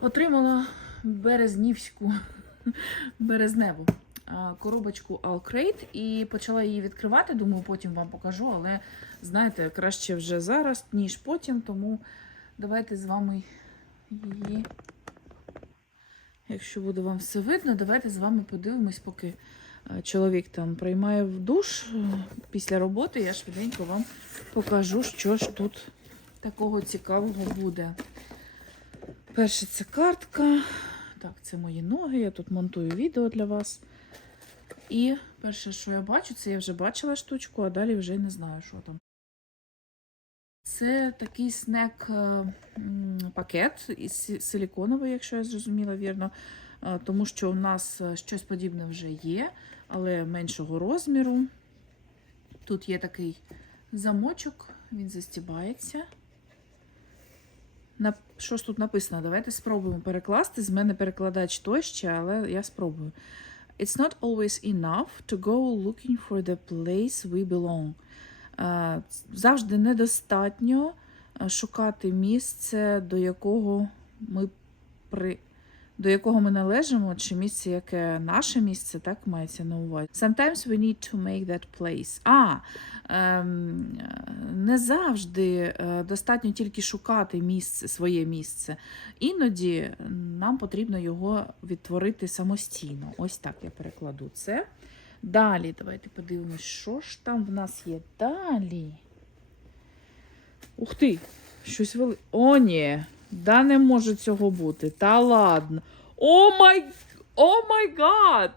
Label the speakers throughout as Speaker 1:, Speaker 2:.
Speaker 1: Отримала березнівську березневу коробочку Alcrate і почала її відкривати. Думаю, потім вам покажу, але знаєте, краще вже зараз, ніж потім. Тому давайте з вами її. Якщо буде вам все видно, давайте з вами подивимось, поки чоловік там приймає в душ е, після роботи. Я швиденько вам покажу, що ж тут такого цікавого буде. Перше, це картка. Так, це мої ноги. Я тут монтую відео для вас. І перше, що я бачу, це я вже бачила штучку, а далі вже не знаю, що там. Це такий снек е, із силіконовий, якщо я зрозуміла вірно. Е, Тому що у нас е, щось подібне вже є, але меншого розміру. Тут є такий замочок, він застібається. На... Що ж тут написано? Давайте спробуємо перекласти. З мене перекладач той ще, але я спробую. It's not always enough to go looking for the place we belong. Е, Завжди недостатньо е, шукати місце, до якого ми при... до якого ми належимо, чи місце, яке наше місце, так мається на увазі. Sometimes we need to make that place. А, ем, не завжди е, достатньо тільки шукати місце, своє місце. Іноді нам потрібно його відтворити самостійно. Ось так я перекладу це. Далі, давайте подивимось, що ж там в нас є далі. Ух ти! Щось вели. О, ні! Да не може цього бути. Та ладно. О май. О май гад!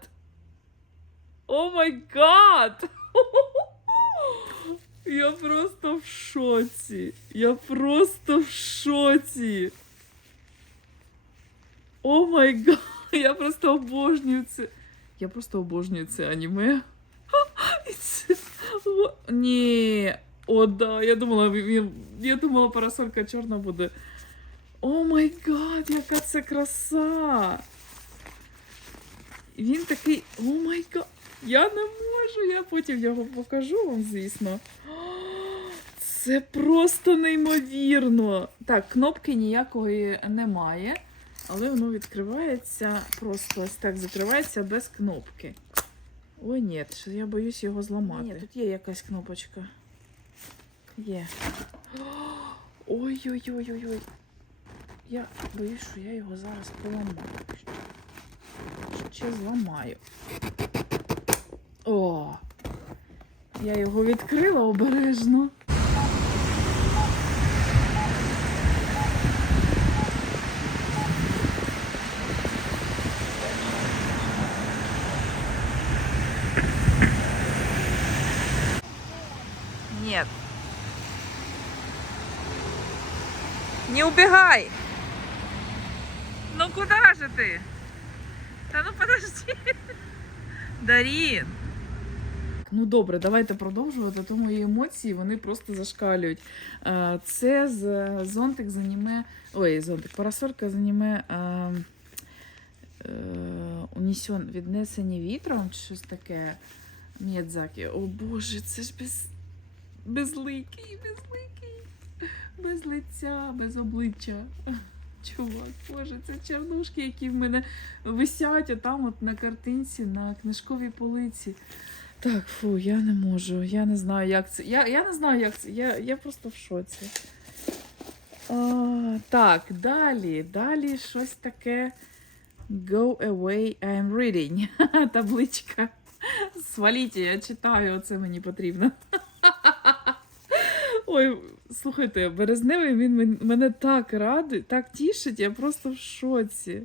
Speaker 1: О май гад! Я просто в шоці. Я просто в шоці. О май гад! Я просто обожнюю це. Я просто обожнюю це аніме. Це... Ні. О, да. Я думала, я думала, парасолька чорна буде. О май гад, яка це краса! Він такий. О май гад. Я не можу, я потім його покажу вам, звісно. Це просто неймовірно. Так, кнопки ніякої немає, але воно відкривається просто ось так закривається без кнопки. Ой, ні, я боюсь його зламати. Ні, тут є якась кнопочка. Є. Ой-ой-ой-ой-ой. Я боюсь, що я його зараз поламаю. Ще зламаю. О! Я його відкрила обережно. Нет. Не убегай! Куда же ты? Та ну подожди. Дарін. Ну добре, давайте продовжувати, а то мої емоції вони просто зашкалюють. Е, Це з зонтик з аніме. Ой, зонтик, парасолька з аніме е, е, Унісьон віднесені вітром, чи щось таке. Міядзакі. О Боже, це ж без, безликий, безликий, без лиця, без обличчя. Чувак, боже, це чернушки, які в мене висять отам от на картинці, на книжковій полиці. Так, фу, я не можу. Я не знаю, як це. Я, я не знаю, як це. Я, я просто в шоці. А, так, далі. Далі щось таке. Go away, I am reading. Табличка. Сваліть, я читаю, оце мені потрібно. Ой, слухайте, березневий він мене так радий, так тішить, я просто в шоці.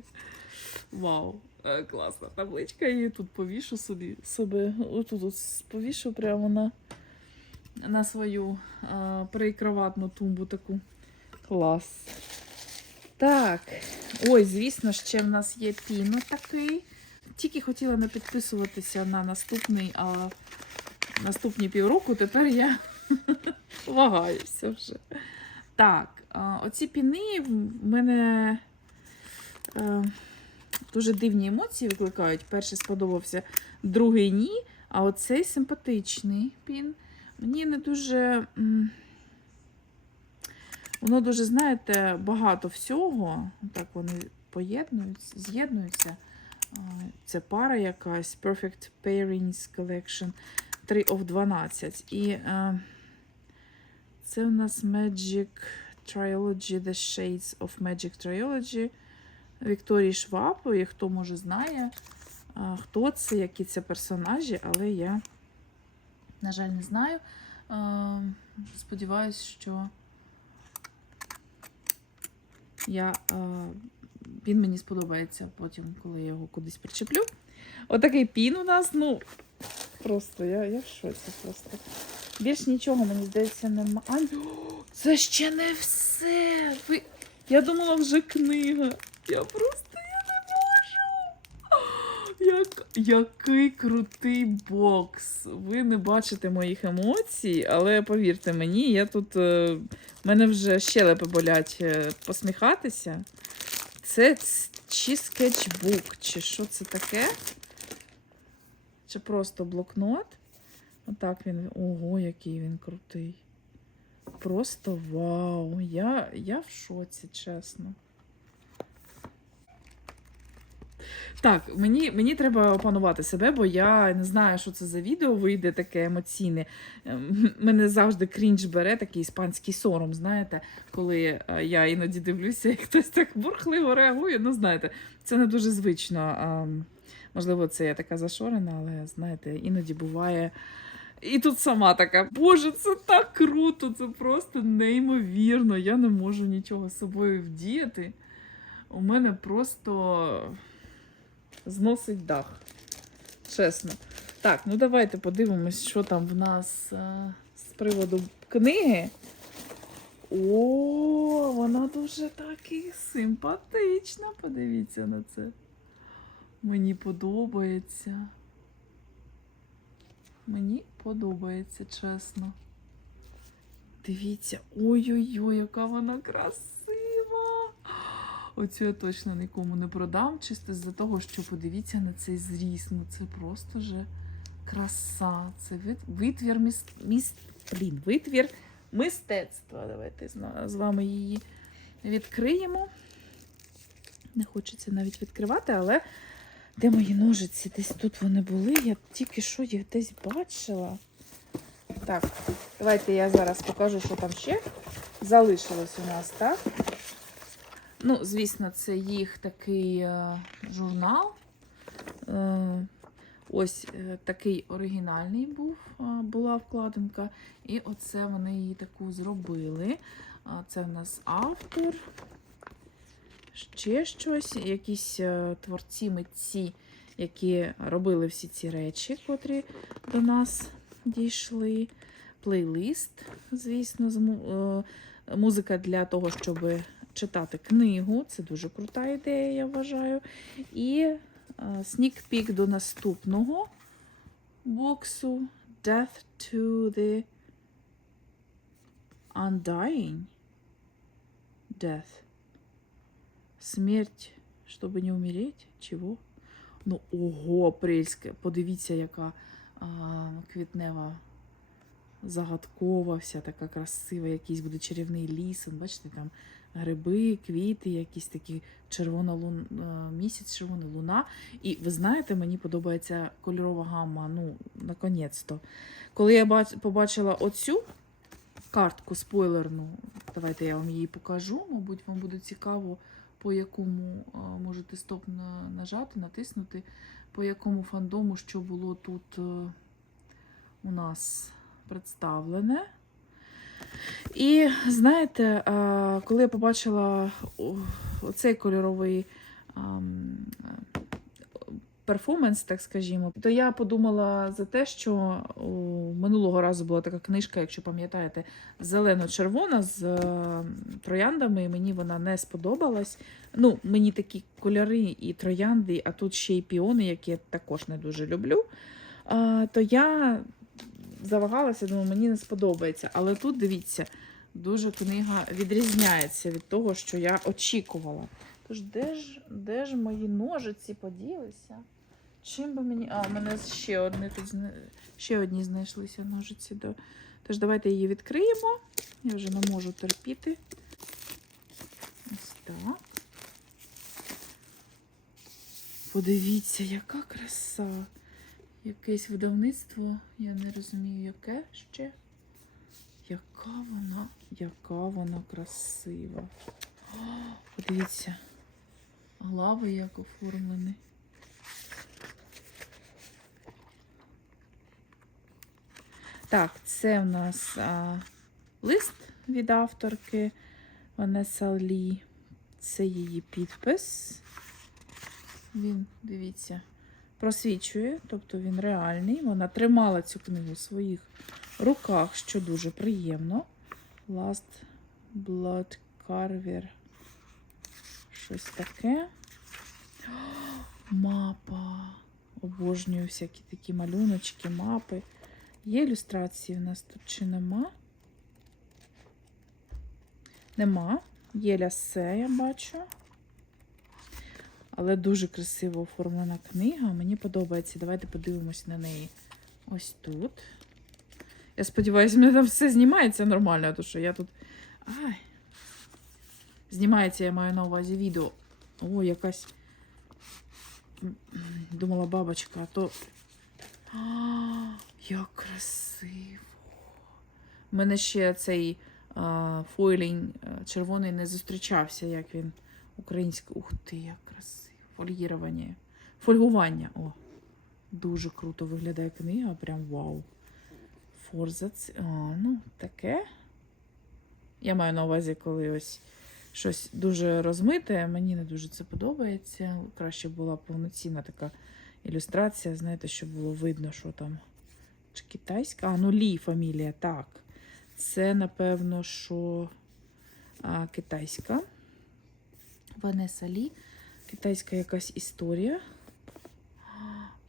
Speaker 1: Вау, е, класна табличка. Я її тут повішу собі себе. Отут от повішу прямо на, на свою е, прикроватну тумбу таку. Клас. Так. Ой, звісно, ще в нас є піно такий. Тільки хотіла не підписуватися на наступний, а наступні півроку тепер я вагаюся вже. Так, оці піни в мене е, дуже дивні емоції викликають. Перший сподобався, другий ні. А оцей симпатичний пін. Мені не дуже. Воно дуже, знаєте, багато всього. Так вони поєднуються, з'єднуються. Це пара якась Perfect Pairings Collection 3 of 12. І е, це у нас Magic Trilogy, The Shades of Magic Trilogy Вікторії Шваб. І хто може знає, хто це, які це персонажі, але я, на жаль, не знаю. Сподіваюсь, що я, він мені сподобається потім, коли я його кудись причеплю. Отакий пін у нас, ну, просто я, я в шоці просто. Більш нічого, мені здається, нема. А, о, це ще не все. Ви... Я думала, вже книга. Я просто я не можу. Як, який крутий бокс. Ви не бачите моїх емоцій, але повірте мені, я тут. е, в мене вже щелепи болять е, посміхатися. Це чи скетчбук, чи що це таке? Чи просто блокнот? Отак він. Ого, який він крутий. Просто вау. Я, я в шоці, чесно. Так, мені, мені треба опанувати себе, бо я не знаю, що це за відео вийде таке емоційне. Ем, Мене завжди крінж бере, такий іспанський сором, знаєте, коли е, я іноді дивлюся, як хтось так бурхливо реагує. Ну, знаєте, це не дуже звично. Ем, Можливо, це я така зашорена, але знаєте, іноді буває. І тут сама така, боже, це так круто, це просто неймовірно. Я не можу нічого з собою вдіяти. У мене просто зносить дах. Чесно. Так, ну давайте подивимось, що там в нас е, з приводу книги. О, вона дуже таки симпатична. Подивіться на це. Мені подобається. Мені подобається, чесно. Дивіться, ой-ой-ой, яка вона красива. Оцю я точно нікому не продам, чисто з-за того, що подивіться на цей зріз. Ну це просто же краса. Це вит- витвір міс... міс... Блін, витвір мистецтва. Давайте з вами її відкриємо. Не хочеться навіть відкривати, але де мої ножиці? Десь тут вони були. Я тільки що їх десь бачила. Так, давайте я зараз покажу, що там ще залишилось у нас, так? Ну, звісно, це їх такий е, журнал. Е, ось е, такий оригінальний був, була вкладинка. І оце вони її таку зробили. Це в нас автор. Ще щось, якісь е, творці, митці, які робили всі ці речі, котрі до нас дійшли. Плейлист, звісно, е, музика для того, щоб читати книгу. Це дуже крута ідея, я вважаю. І снік-пік до наступного боксу Death to the Undying. Death. Смерть, щоб не умереть? Чого? Ну, ого, апрельське. Подивіться, яка а, квітнева, загадкова, вся така красива, якийсь буде чарівний ліс. Бачите, там гриби, квіти, якісь такі червона лун... місяць, червона луна. І ви знаєте, мені подобається кольорова гамма. Ну, наконець-то. Коли я бач... побачила оцю картку спойлерну, давайте я вам її покажу. Мабуть, вам буде цікаво, по якому можете стоп нажати, натиснути, по якому фандому, що було тут е, у нас представлене. І знаєте, коли я побачила оцей кольоровий перформанс, так скажімо, то я подумала за те, що минулого разу була така книжка, якщо пам'ятаєте, зелено-червона з е, трояндами, і мені вона не сподобалась. Ну, мені такі кольори і троянди, а тут ще й піони, які я також не дуже люблю. То я завагалася, думаю, мені не сподобається. Але тут, дивіться, дуже книга відрізняється від того, що я очікувала. Тож, де ж, де ж мої ножиці поділися? Чим би мені. А, у мене ще одне тут ще одні знайшлися ножиці. До... Тож давайте її відкриємо. Я вже не можу терпіти. Ось так. подивіться, яка краса. Якесь видавництво, я не розумію, яке ще. Яка вона, яка вона красива. О, подивіться, глави як оформлені. Так, це в нас а, лист від авторки Ванеса Лі. Це її підпис. Він, дивіться, просвічує, тобто він реальний. Вона тримала цю книгу в своїх руках, що дуже приємно. Last Blood Carver. Щось таке. О, Мапа. Обожнюю всякі такі малюночки, мапи. Є ілюстрації у нас тут чи нема? Нема. Є лясе, я бачу. Але дуже красиво оформлена книга. Мені подобається. Давайте подивимось на неї. Ось тут. Я сподіваюся, мене там все знімається нормально, тому що я тут. Ай. Знімається, я маю на увазі відео. О, якась. Думала бабочка, а то. А, як красиво. У мене ще цей а, фойлінг а, червоний не зустрічався, як він український. Ух ти, як красиво. Фольгірування. Фольгування. О, дуже круто виглядає книга, прям вау. Форзац. А, ну, таке. Я маю на увазі, коли ось щось дуже розмите. Мені не дуже це подобається. Краще була повноцінна така ілюстрація, знаєте, щоб було видно, що там. Чи китайська? А, ну Лі фамілія, так. Це, напевно, що а, китайська. Ванеса Лі. Китайська якась історія.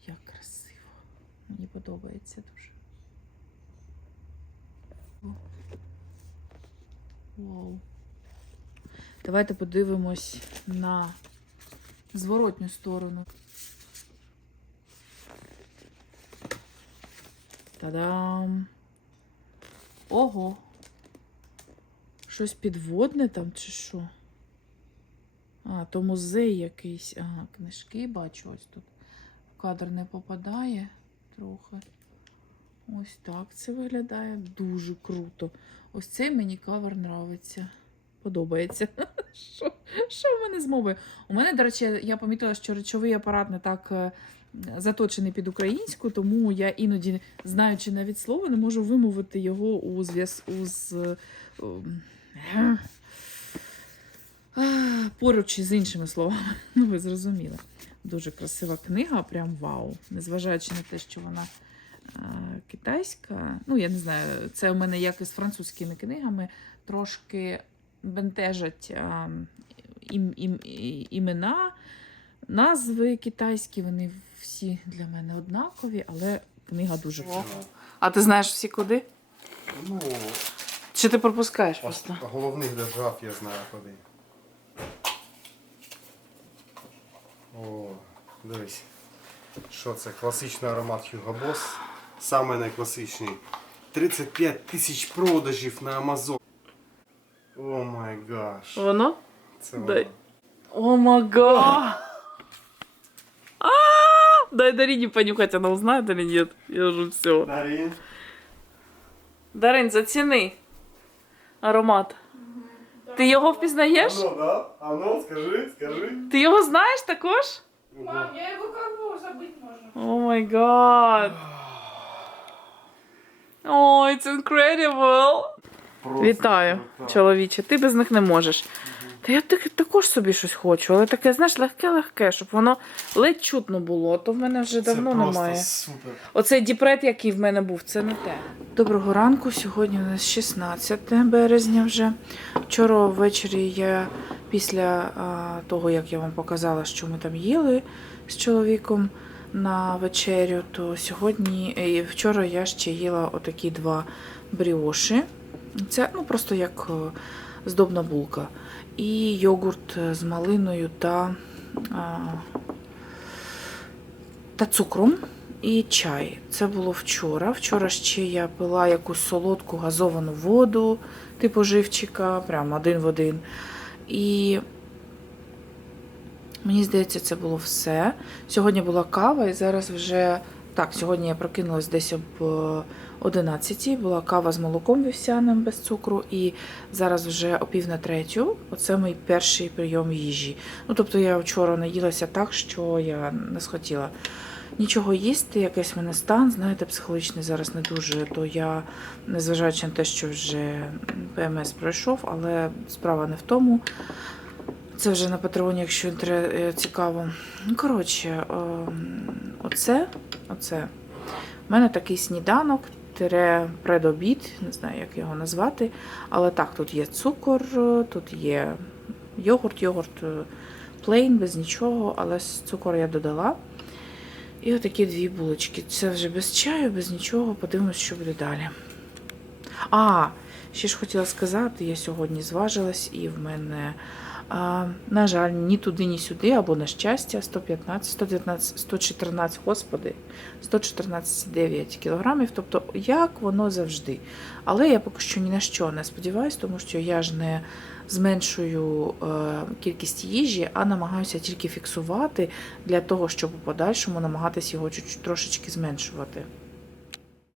Speaker 1: Як красиво. Мені подобається дуже. Вау. Давайте подивимось на зворотню сторону. Та-дам! Ого! Щось підводне там чи що? А, то музей якийсь. Ага, книжки бачу ось тут. В кадр не попадає трохи. Ось так це виглядає. Дуже круто. Ось цей мені кавер нравиться. Подобається. Що, що в мене з мовою? У мене, до речі, я помітила, що речовий апарат не так е, заточений під українську, тому я іноді, знаючи навіть слово, не можу вимовити його у зв'язку з. е, е, Поруч з іншими словами. Ну, ви зрозуміли. Дуже красива книга, прям вау. Незважаючи на те, що вона китайська. Ну, я не знаю, це у мене як і з французькими книгами, трошки бентежать а, ім, ім, імена, назви китайські, вони всі для мене однакові, але книга дуже
Speaker 2: О.
Speaker 1: А ти знаєш всі куди?
Speaker 2: Ну,
Speaker 1: Чи ти пропускаєш просто?
Speaker 2: головних держав я знаю куди. О, дивись. Що це? Класичний аромат Hugo Boss. Саме найкласичний. 35 тисяч продажів на Amazon. О май гаш.
Speaker 1: Воно?
Speaker 2: Це
Speaker 1: дай.
Speaker 2: воно.
Speaker 1: О май гад! Дай Дарине понюхать, она узнает или нет? Я уже все.
Speaker 2: Дарин.
Speaker 1: Дарин, заціни аромат. Ти його впізнаєш?
Speaker 2: Ано, да? Ано, скажи, скажи.
Speaker 1: Ти його знаєш також?
Speaker 3: Мам, я его как бы забыть можно.
Speaker 1: О май гад. О, it's incredible.
Speaker 2: Просто
Speaker 1: Вітаю,
Speaker 2: круто.
Speaker 1: чоловіче. Ти без них не можеш. Та я так, також собі щось хочу, але таке, знаєш, легке-легке, щоб воно ледь чутно було, то в мене вже давно
Speaker 2: просто
Speaker 1: немає.
Speaker 2: супер.
Speaker 1: Оцей діпрет, який в мене був, це не те. Доброго ранку. Сьогодні у нас 16 березня вже. Вчора ввечері я після а, того, як я вам показала, що ми там їли з чоловіком на вечерю, то сьогодні і вчора я ще їла отакі два бріоші. Це ну, просто як е, здобна булка. І йогурт з малиною та, та цукром і чай. Це було вчора. Вчора ще я пила якусь солодку газовану воду, типу живчика, прям один в один. І Мені здається, це було все. Сьогодні була кава, і зараз вже так, сьогодні я прокинулась десь об е, 11 Була кава з молоком вівсяним без цукру, і зараз вже о пів на третю. Оце мій перший прийом їжі. Ну тобто я вчора наїлася так, що я не схотіла нічого їсти, якийсь мене стан, знаєте, психологічний зараз не дуже, то я, незважаючи на те, що вже ПМС пройшов, але справа не в тому. Це вже на патреоні, якщо е, цікаво. Ну, коротше, ем, оце, оце. У мене такий сніданок, тире предобід, не знаю, як його назвати. Але так, тут є цукор, тут є йогурт, йогурт е, плейн, без нічого, але цукор я додала. І отакі дві булочки. Це вже без чаю, без нічого. Подивимось, що буде далі. А, ще ж хотіла сказати, я сьогодні зважилась, і в мене, а, на жаль, ні туди, ні сюди, або на щастя, 115, 119, 114, господи, 114,9 кілограмів. Тобто, як воно завжди. Але я поки що ні на що не сподіваюся, тому що я ж не зменшую е, кількість їжі, а намагаюся тільки фіксувати для того, щоб у подальшому намагатись його трошечки зменшувати.